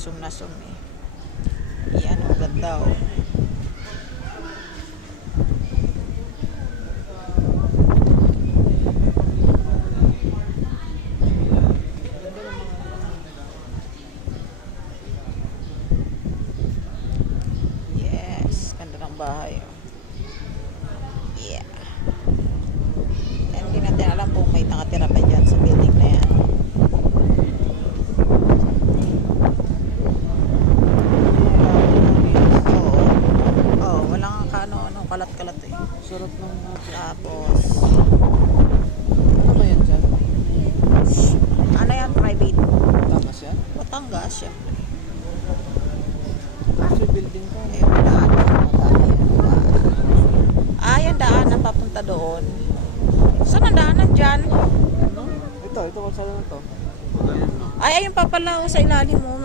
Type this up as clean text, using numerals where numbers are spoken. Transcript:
Sum na sum eh. Yan, ang ganda oh. Yes, ganda ng bahay oh. Yeah. Hindi natin alam kung may nakatira pa dyan sa building na yan. Kalat-kalat eh. Sarap ng Tapos ano ba yan dyan? ano yan? Private. Tamas yan? Batangas syempre. Kasi building ka. Eh, daan. Yung daan na papunta doon. Saan ang daanan dyan? Ito kalsada na to. Ayun pa pala sa ilalim mo.